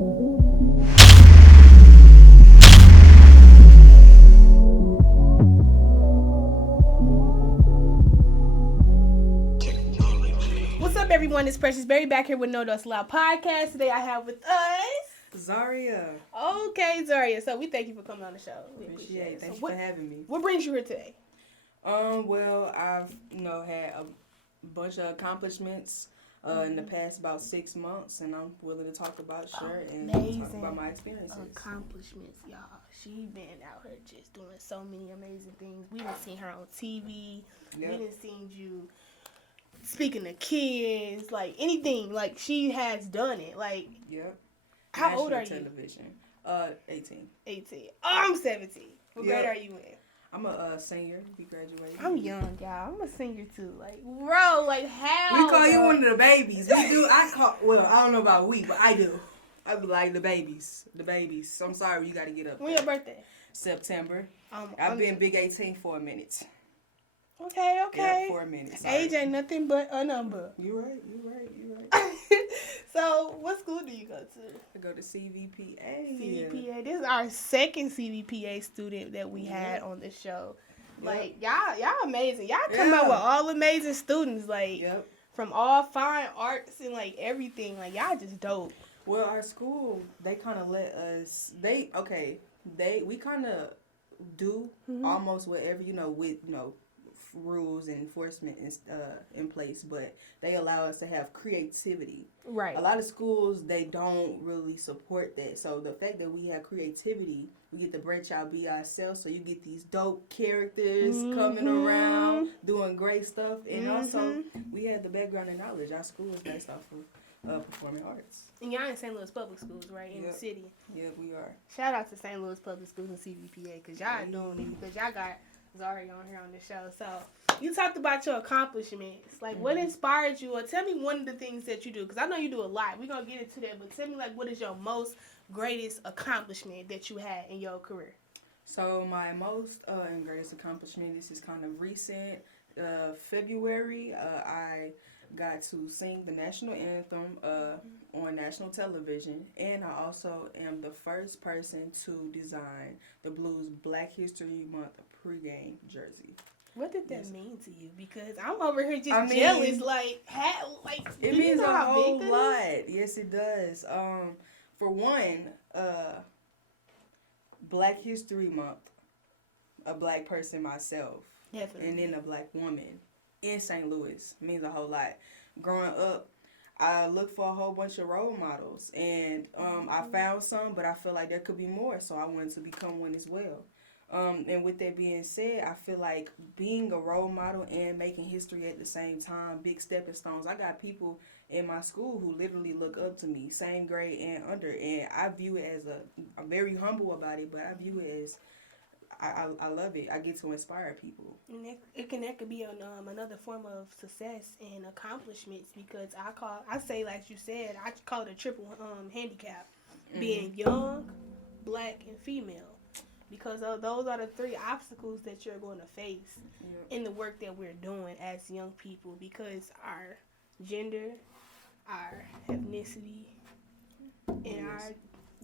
What's up, everyone? It's Precious Berry back here with No Dust Loud Podcast. Today I have with us Zaria. Okay, Zaria. So we thank you for coming on the show. We Appreciate it. Thank you for having me. What brings you here today? Well, I've had a bunch of accomplishments in the past about 6 months, and I'm willing to talk about and talk about my experiences. Accomplishments, y'all. She been out here just doing so many amazing things. We done seen her on TV. Yep. We done seen you speaking to kids, like anything. Like she has done it. Like yep. How National old are television. you? 18. 18. Oh, I'm 17. What grade are you in? I'm a senior. Be graduating. I'm young, y'all. I'm a senior too. Like, bro, like how? We call you one of the babies. We do. Well, I don't know about we, but I do. I be like the babies. The babies. So I'm sorry, you got to get up. When your birthday? September. I've been big 18 for a minute. Okay. Yeah, 4 minutes. Sorry. Age ain't nothing but a number. You right. So, what school do you go to? I go to CVPA. CVPA. This is our second CVPA student that we had on the show. Like, y'all amazing. Y'all come out with all amazing students, like, from all fine arts and, like, everything. Like, y'all just dope. Well, our school, they kind of let us, we kind of do almost whatever, with, rules and enforcement in place, but they allow us to have creativity. Right. A lot of schools, they don't really support that. So the fact that we have creativity, we get to branch out, be ourselves. So you get these dope characters coming around, doing great stuff. And also, we have the background and knowledge. Our school is based off of performing arts. And y'all in St. Louis Public Schools, right? In the city. Yeah, we are. Shout out to St. Louis Public Schools and CVPA, because y'all doing it, because y'all got Zaria on here on the show. So you talked about your accomplishments. Like, what inspired you? Or tell me one of the things that you do, because I know you do a lot. We're going to get into that. But tell me, like, what is your most greatest accomplishment that you had in your career? So my most and greatest accomplishment, this is kind of recent. February, I got to sing the national anthem on national television, and I also am the first person to design the Blues Black History Month pregame jersey. What did that mean to you? Because I'm over here just jealous. It means a whole lot. Yes, it does. For one, Black History Month, a black person myself, definitely, and then a black woman in St. Louis means a whole lot. Growing up, I looked for a whole bunch of role models, and I found some, but I feel like there could be more, so I wanted to become one as well. And with that being said, I feel like being a role model and making history at the same time, big stepping stones. I got people in my school who literally look up to me, same grade and under, and I view it as I'm very humble about it, but I view it as I love it. I get to inspire people. And that could be another form of success and accomplishments, because I say, like you said, I call it a triple handicap, being young, black, and female, because those are the three obstacles that you're going to face in the work that we're doing as young people, because our gender, our ethnicity, and our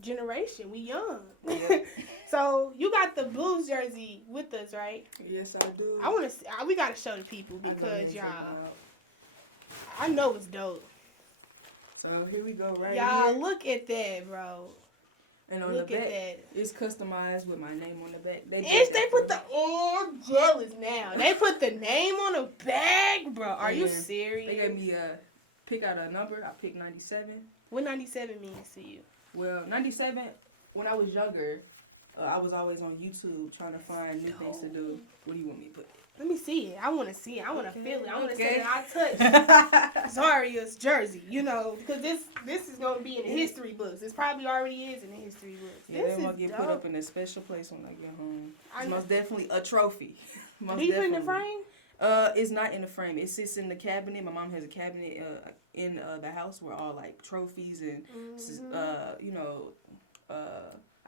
generation, we young. So you got the Blues jersey with us, right? Yes, I do. I want to. We got to show the people, because y'all, I know it's dope. So here we go, y'all. Look at that, bro. And on look the back, at that. It's customized with my name on the back. They put the jealous now. They put the name on the bag, bro. Are you serious? They gave me pick out a number. I picked 97. What 97 means to you? Well, 97. When I was younger, I was always on YouTube trying to find new things to do. What do you want me to put? Let me see it. I want to see it. I want to feel it. I want to say that I touched Zaria's jersey, because this is going to be in the history books. This probably already is in the history books. Yeah, they're going to get put up in a special place when I get home. It's most definitely a trophy. Do you put it in the frame? It's not in the frame. It sits in the cabinet. My mom has a cabinet in the house where all, like, trophies and,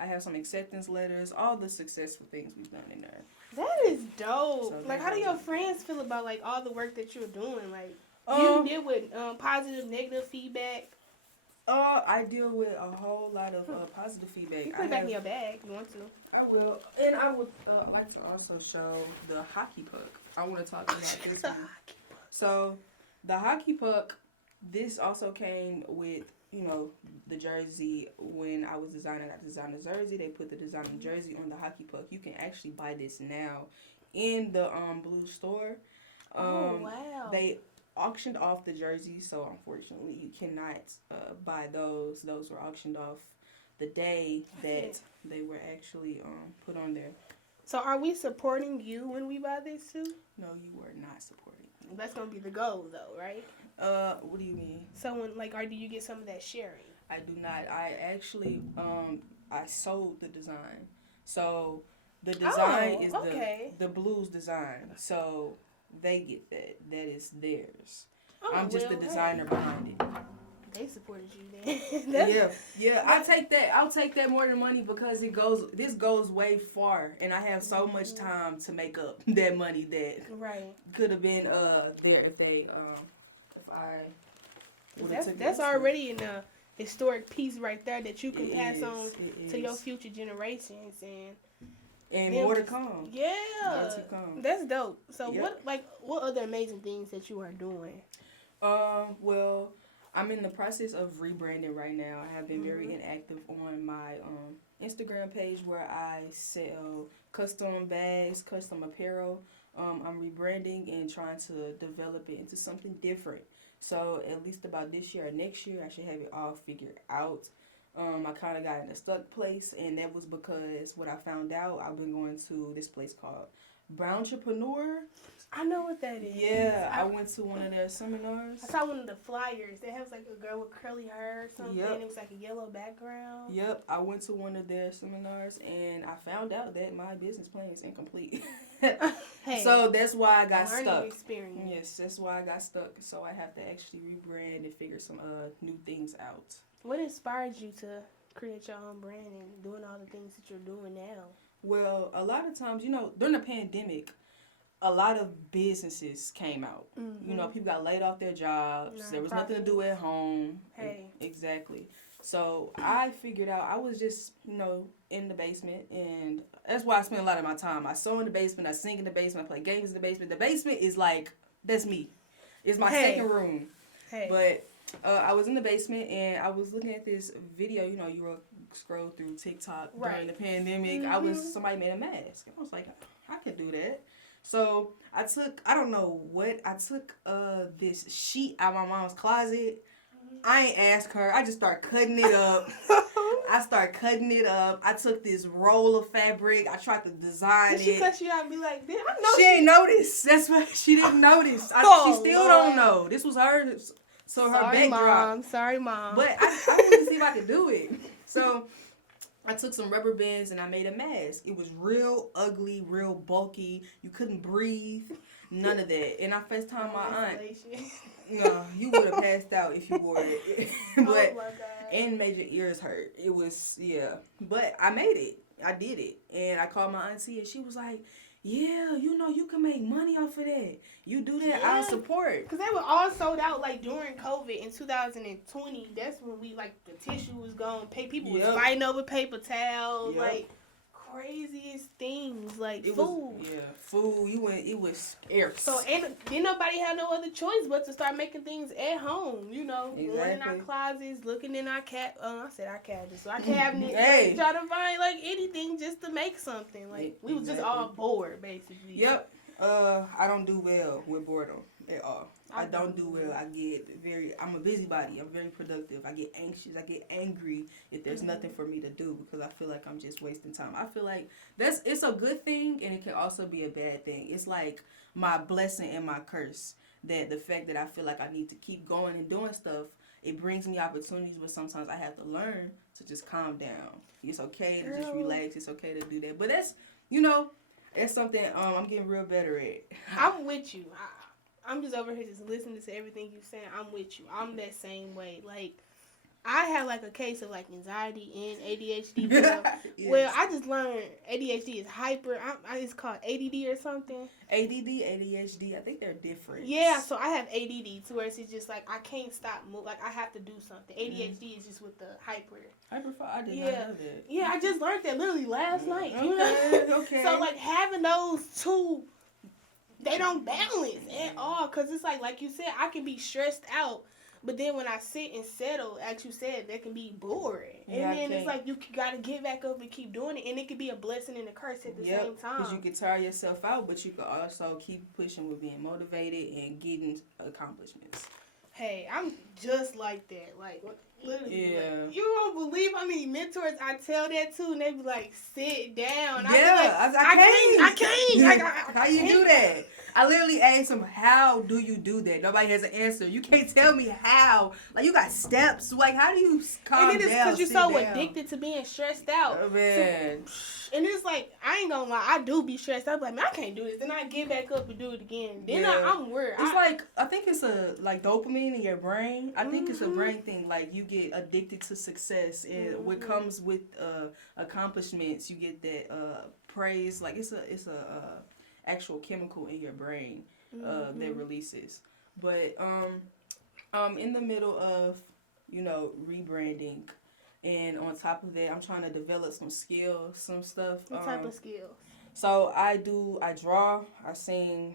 I have some acceptance letters, all the successful things we've done in there. That is dope. So like, how do your friends feel about, like, all the work that you're doing? Like, you deal with positive, negative feedback? I deal with a whole lot of positive feedback. You put it back in your bag. You want to? I will, and I would like to also show the hockey puck. I want to talk about this one. So, the hockey puck. This also came with the jersey. When I was designing, I designed a jersey. They put the design of the jersey on the hockey puck. You can actually buy this now in the Blue store. Oh wow! They auctioned off the jersey, so unfortunately you cannot buy those. Those were auctioned off the day that they were actually put on there. So are we supporting you when we buy this too? No, you are not supporting me. That's gonna be the goal, though, right? What do you mean? So when or do you get some of that sharing? I do not. I actually I sold the design, so the design is the Blues design. So they get that. That is theirs. I'm just the designer behind it. They supported you then. yeah. I take that. I'll take that more than money because this goes way far, and I have so much time to make up that money that could have been there if I. That's already an historic piece right there that you can pass on to your future generations and more to come. Yeah, more to come. That's dope. So what other amazing things that you are doing? Well, I'm in the process of rebranding right now. I have been very inactive on my Instagram page where I sell custom bags, custom apparel. I'm rebranding and trying to develop it into something different. So at least about this year or next year, I should have it all figured out. I kind of got in a stuck place, and that was because what I found out, I've been going to this place called Browntrepreneur. I know what that is. Yeah, I went to one of their seminars. I saw one of the flyers. They have like a girl with curly hair or something. Yep. It was like a yellow background. Yep, I went to one of their seminars, and I found out that my business plan is incomplete. So that's why I got stuck. Experience. Yes, that's why I got stuck. So I have to actually rebrand and figure some new things out. What inspired you to create your own brand and doing all the things that you're doing now? Well, a lot of times, during the pandemic, a lot of businesses came out. People got laid off their jobs. There was nothing to do at home. Exactly. So I figured out, I was just, in the basement, and that's why I spend a lot of my time. I sew in the basement, I sing in the basement, I play games in the basement. The basement is like, that's me. It's my second room. But I was in the basement, and I was looking at this video. You were scroll through TikTok during the pandemic. Somebody made a mask. I was like, I could do that. So I took this sheet out of my mom's closet. I ain't ask her. I just started cutting it up. I took this roll of fabric. I tried to design it. Did she cut you out and be like, I know she ain't noticed. That's why she didn't notice. She still don't know. This was her. So her backdrop. Sorry, Mom. But I wanted to see if I could do it. So I took some rubber bands and I made a mask. It was real ugly, real bulky. You couldn't breathe. None of that. And I FaceTimed my aunt. No, you would have passed out if you wore it. But and made your ears hurt. It was, But I made it. I did it. And I called my auntie and she was like, yeah, you can make money off of that. You do that, I'll support. Because they were all sold out, like, during COVID in 2020. That's when the tissue was gone. People was fighting over paper towels, craziest things, food. Food. It was scarce. So, and didn't nobody have no other choice but to start making things at home, Going in our closets, looking in our our cabinets, so our cabinets, trying to find, anything just to make something. We was just all bored, basically. Yep. I don't do well with boredom at all. I don't do well. I'm a busybody. I'm very productive. I get anxious. I get angry if there's nothing for me to do because I feel like I'm just wasting time. I feel like it's a good thing and it can also be a bad thing. It's like my blessing and my curse, that the fact that I feel like I need to keep going and doing stuff, it brings me opportunities, but sometimes I have to learn to just calm down. It's okay to just relax. It's okay to do that. But that's, that's something I'm getting real better at. I'm with you. I'm just over here just listening to everything you're saying. I'm with you. I'm that same way. I have like a case of like anxiety and ADHD. Well, Yes. well, I just learned ADHD is hyper. It's called ADD or something. ADD, ADHD, I think they're different. Yeah, so I have ADD to where it's just like I can't stop move. Like I have to do something. ADHD is just with the hyper. I did not know that. Yeah, I just learned that literally last night. Okay, You know? okay. So like having those two, they don't balance at all. Cause it's like you said, I can be stressed out. But then when I sit and settle, as you said, that can be boring. Yeah, And then it's like you got to get back up and keep doing it. And it could be a blessing and a curse at the same time. Because you can tire yourself out, but you can also keep pushing with being motivated and getting accomplishments. Hey, I'm just like that. Like, literally. Yeah. Like, you won't believe how many mentors I tell that to, and they be like, sit down. Yeah, I can't. Like, how you do that? I literally asked him, how do you do that? Nobody has an answer. You can't tell me how. Like, you got steps. Like, how do you calm down? And it is because you're so addicted to being stressed out. Oh, man. And it's like, I ain't gonna lie, I do be stressed out. I'm like, man, I can't do this. Then I get back up and do it again. Then I'm worried. It's I think it's like dopamine in your brain. I think it's a brain thing. Like, you get addicted to success. And what comes with accomplishments, you get that praise. Like, it's a actual chemical in your brain that releases. But in the middle of, rebranding. And on top of that, I'm trying to develop some skills, some stuff. What type of skills? So I draw, I sing,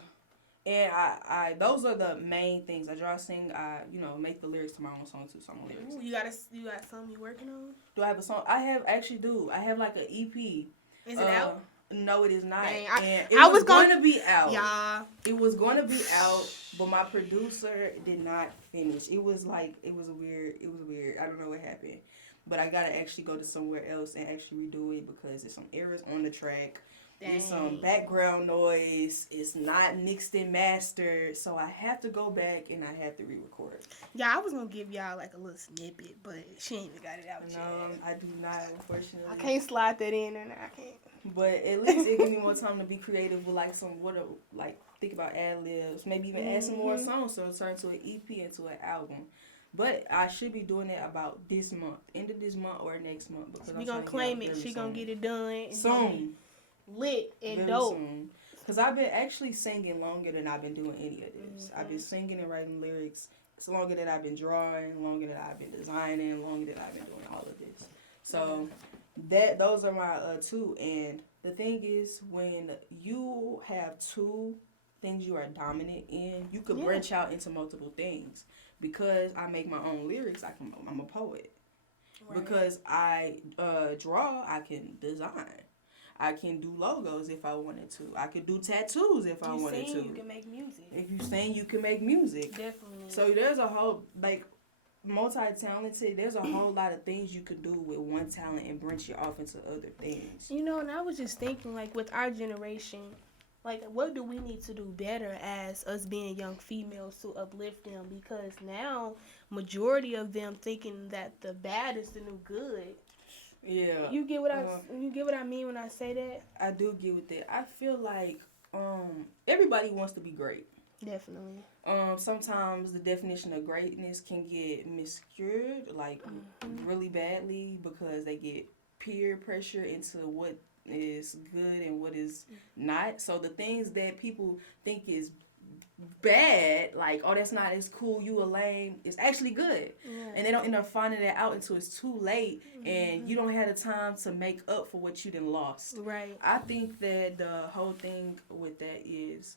and I those are the main things. I draw, sing, I make the lyrics to my own song too. So I'm a lyrics. You got something you working on? Do I have a song? I have like an EP. Is it out? No, it is not. Dang, it was going to be out. Yeah. It was going to be out, but my producer did not finish. It was weird. I don't know what happened. But I gotta actually go to somewhere else and actually redo it because there's some errors on the track. Dang. There's some background noise. It's not mixed and mastered. So I have to go back and I have to re-record. Yeah, I was gonna give y'all like a little snippet, but she ain't even got it out yet. No, I do not, unfortunately. I can't slide that in and I can't. But at least it gives me more time to be creative with like think about ad-libs, maybe even add some more songs so it'll turn to an EP into an album. But I should be doing it about this month, end of this month or next month. Because we gonna claim it. She gonna get it done soon, lit and very dope. Because I've been actually singing longer than I've been doing any of this. I've been singing and writing lyrics. It's longer than I've been drawing, longer than I've been designing, longer than I've been doing all of this. So those are my two. And the thing is, when you have two things you are dominant in, you could branch out into multiple things. Because I make my own lyrics, I'm a poet. Right. Because I draw, I can design. I can do logos if I wanted to. I could do tattoos if I wanted to. You can make music. If you sing, you can make music. Definitely. So there's a whole, multi-talented, there's a whole lot of things you could do with one talent and branch it off into other things. And I was just thinking, with our generation, what do we need to do better as us being young females to uplift them? Because now, majority of them thinking that the bad is the new good. Yeah. You get what I mean when I say that? I do get with that. I feel like everybody wants to be great. Definitely. Sometimes the definition of greatness can get miscued, really badly, because they get peer pressure into what is good and what is not. So the things that people think is bad, that's not as cool, you a lame, it's actually good. Yeah. And they don't end up finding that out until it's too late and you don't have the time to make up for what you done lost. Right. I think that the whole thing with that is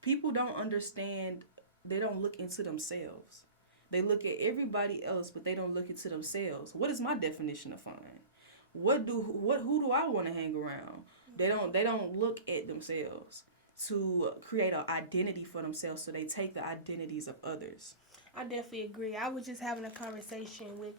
people don't understand, they don't look into themselves. They look at everybody else, but they don't look into themselves. What is my definition of fun? Who do I want to hang around? They don't look at themselves to create an identity for themselves, so they take the identities of others. I definitely agree. I was just having a conversation with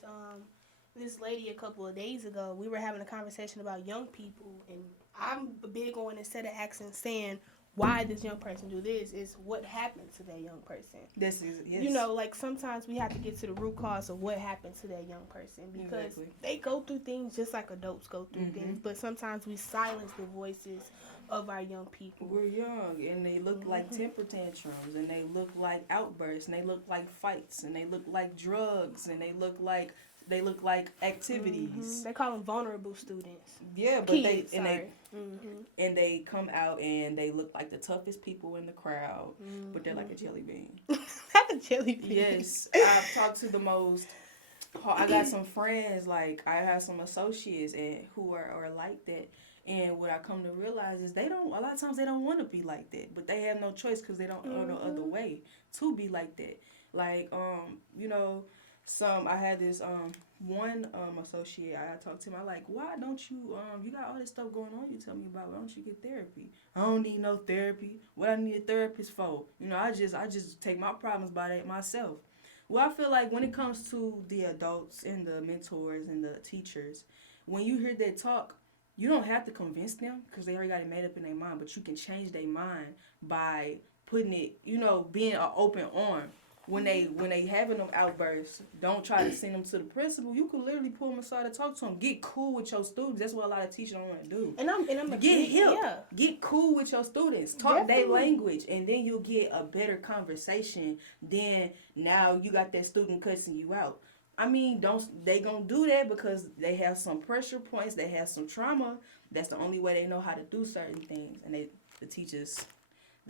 this lady a couple of days ago. We were having a conversation about young people, and I'm big on, instead of saying why this young person do this. It's what happened to that young person. This is, yes. You know, like sometimes we have to get to the root cause of what happened to that young person because they go through things just like adults go through things, but sometimes we silence the voices of our young people. We're young, and they look like temper tantrums, and they look like outbursts, and they look like fights, and they look like drugs, and they look like activities. They call them vulnerable students. Yeah, but Kids, and they come out and they look like the toughest people in the crowd, but they're like a jelly bean. Like a jelly bean. Yes, I've talked to the most. I got some friends, like I have some associates and who are like that. And what I come to realize is a lot of times they don't want to be like that, but they have no choice because they don't know no other way to be like that. Like, you know, I had this one associate, I talked to him, I like, why don't you, you got all this stuff going on you tell me about, why don't you get therapy? I don't need no therapy. What I need a therapist for? You know, I just take my problems by that myself. Well, I feel like when it comes to the adults and the mentors and the teachers, when you hear that talk, you don't have to convince them because they already got it made up in their mind, but you can change their mind by putting it, you know, being an open arm. When they having them outbursts, don't try to send them to the principal. You can literally pull them aside and talk to them. Get cool with your students. That's what a lot of teachers don't want to do. And I'm get hip. Yeah. Get cool with your students. Talk their language, and then you'll get a better conversation. Then now you got that student cussing you out. I mean, they gonna do that because they have some pressure points. They have some trauma. That's the only way they know how to do certain things. And the teachers.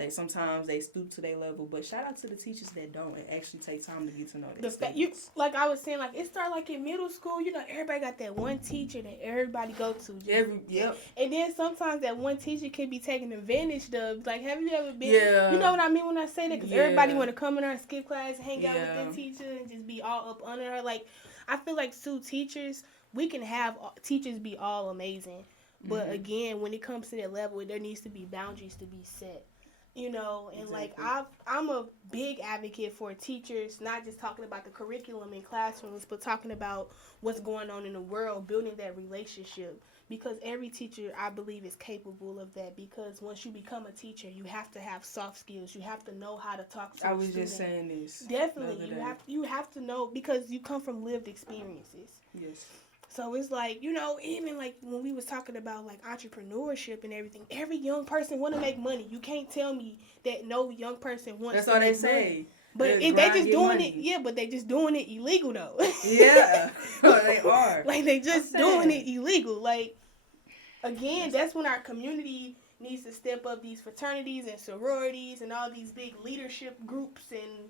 Sometimes they stoop to their level, but shout out to the teachers that don't and actually take time to get to know their students. Like I was saying, like it started like in middle school. You know, everybody got that one teacher that everybody go to. Yep. And then sometimes that one teacher can be taken advantage of. Like, have you ever been? Yeah. You know what I mean when I say that? Because everybody want to come in there and skip class, and hang out with the teacher, and just be all up under her. Like, I feel like teachers, we can have teachers be all amazing, but again, when it comes to that level, there needs to be boundaries to be set. You know, and like I'm a big advocate for teachers, not just talking about the curriculum in classrooms, but talking about what's going on in the world, building that relationship. Because every teacher, I believe, is capable of that. Because once you become a teacher, you have to have soft skills. You have to know how to talk to. I was just saying this. Definitely, you have to know because you come from lived experiences. Yes. So it's like, you know, even like when we was talking about like entrepreneurship and everything, every young person want to make money. You can't tell me that no young person wants to make money. That's all they say. But if they just doing money. But they just doing it illegal though. Yeah, they are. Like they just doing it illegal. Like, again, that's when our community needs to step up, these fraternities and sororities and all these big leadership groups and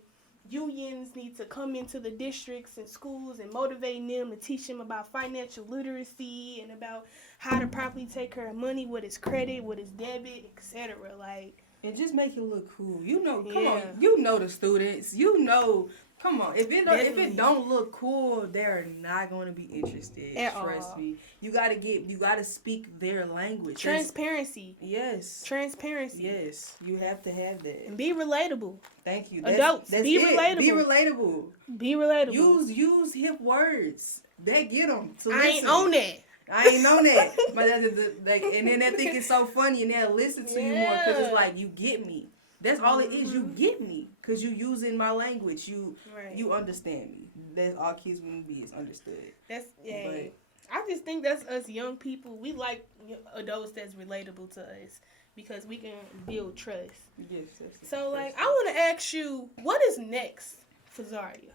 unions need to come into the districts and schools and motivate them to teach them about financial literacy and about how to properly take care of money, what is credit, what is debit, etc. Like, and just make it look cool. You know, come on, you know the students. You know, come on. If it don't look cool, they're not going to be interested. Trust me. You gotta speak their language. Transparency. Yes. Transparency. Yes. You have to have that. And be relatable. Thank you. Adults, be relatable. Be relatable. Be relatable. Use hip words. That get them to I listen. ain't on that. I ain't know that. But and then they think it's so funny and they'll listen to you more because it's like, you get me. That's all it is. You get me because you using my language. You understand me. That's all kids want to be is understood. But I just think that's us young people. We like adults that's relatable to us because we can build trust. Yes. So like, I want to ask you, what is next for Zaria?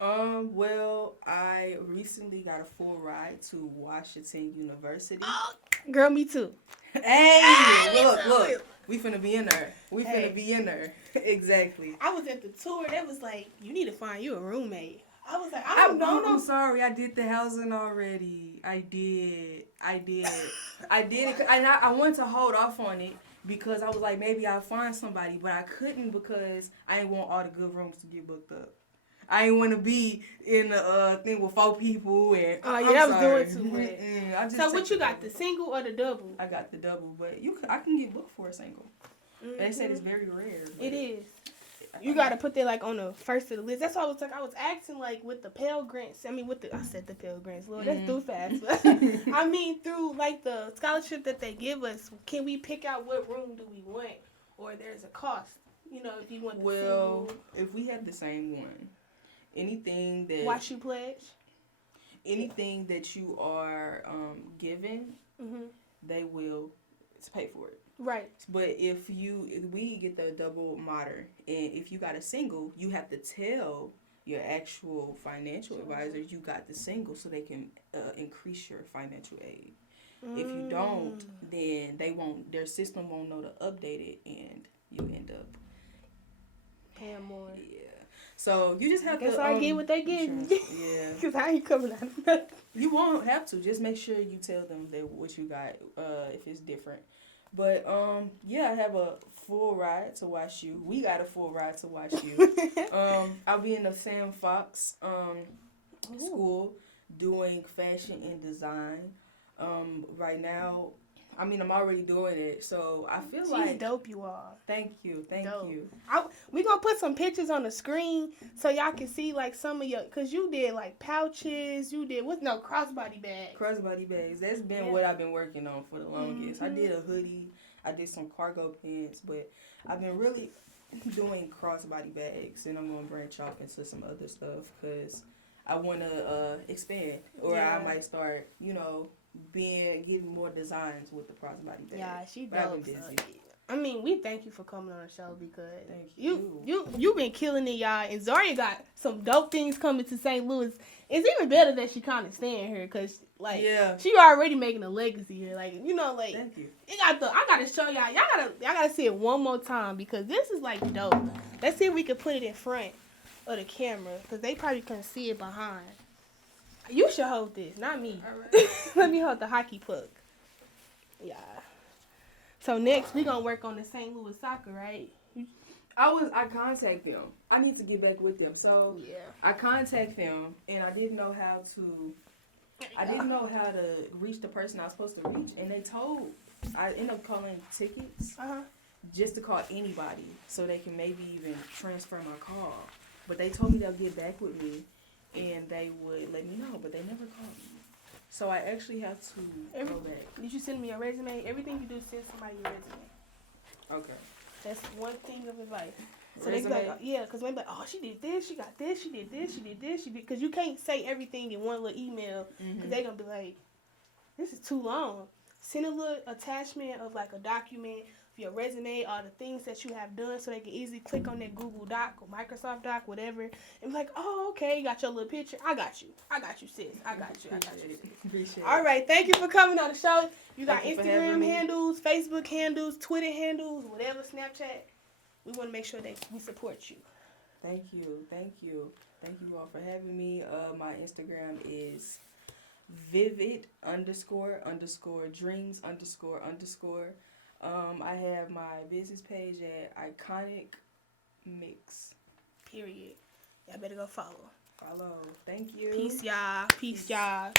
Well, I recently got a full ride to Washington University. Oh, girl, me too. Hey, look. We finna be in there. Finna be in there. Exactly. I was at the tour. That was like, you need to find you a roommate. I was like, I'm sorry. I did the housing already. I did it. And I wanted to hold off on it because I was like, maybe I'll find somebody. But I couldn't because I didn't want all the good rooms to get booked up. I didn't want to be in a thing with 4 people. And that was doing too much. So what you got, the single or the double? I got the double, but I can get booked for a single. Mm-hmm. They said it's very rare. It is. You gotta put that like on the first of the list. That's why I was asking like with the Pell Grants. I said the Pell Grants. Lord, that's too fast. I mean through like the scholarship that they give us, can we pick out what room do we want? or there's a cost. You know, if you want the Well, single. if we have the same one, anything that Watch you pledge. anything that you are given, Mhm. they will pay for it. Right. But if we get the double modern, and if you got a single, you have to tell your actual financial advisor you got the single so they can increase your financial aid. If you don't, then they won't. Their system won't know to update it, and you end up paying more. Yeah. So you just have Guess to. I get what they give me. Yeah. Cause I ain't coming out of nothing. You won't have to. Just make sure you tell them that what you got. If it's different. But yeah, I have a full ride to watch you. We got a full ride to watch you. I'll be in the Sam Fox school doing fashion and design. Right now, I mean, I'm already doing it, so I feel like she's dope. You are. Thank you. We gonna put some pictures on the screen so y'all can see like some of your, cause you did like pouches. You did crossbody bags. Crossbody bags. That's been what I've been working on for the longest. I did a hoodie. I did some cargo pants, but I've been really doing crossbody bags, and I'm gonna branch off into some other stuff because I want to expand, or I might start, getting more designs with the crossbody bag. Yeah, she But I've dope. been busy. I mean, we thank you for coming on the show because Thank you been killing it, y'all. And Zaria got some dope things coming to St. Louis. It's even better that she kind of staying here because she already making a legacy here. Thank you. I gotta show y'all. Y'all gotta see it one more time because this is like dope. Let's see if we can put it in front of the camera because they probably couldn't see it behind. You should hold this, not me. All right. Let me hold the hockey puck. Yeah. So next we gonna work on the St. Louis soccer, right? I contact them. I need to get back with them. So Yeah. I contact them, and I didn't know how to reach the person I was supposed to reach, and I ended up calling tickets just to call anybody so they can maybe even transfer my call. But they told me they'll get back with me and they would let me know, but they never called me. So I actually have to go back. Did you send me your resume? Everything you do, send somebody your resume. Okay. That's one thing of advice. So Resume? they be like, because they be like, oh, she did this, she got this, she did this, she did this, because you can't say everything in one little email, because they're going to be like, this is too long. Send a little attachment of like a document of your resume, all the things that you have done, so they can easily click on that Google Doc or Microsoft Doc, whatever, and be like, oh, okay, you got your little picture. I got you, sis. I got you. Appreciate it. All right, thank you for coming on the show. You got Thank you for Instagram having me. handles, Facebook handles, Twitter handles, whatever, Snapchat. We want to make sure that we support you. Thank you all for having me. My Instagram is vivid__dreams__. I have my business page at Iconic Mix. Period. Y'all better go follow. Thank you. Peace, y'all.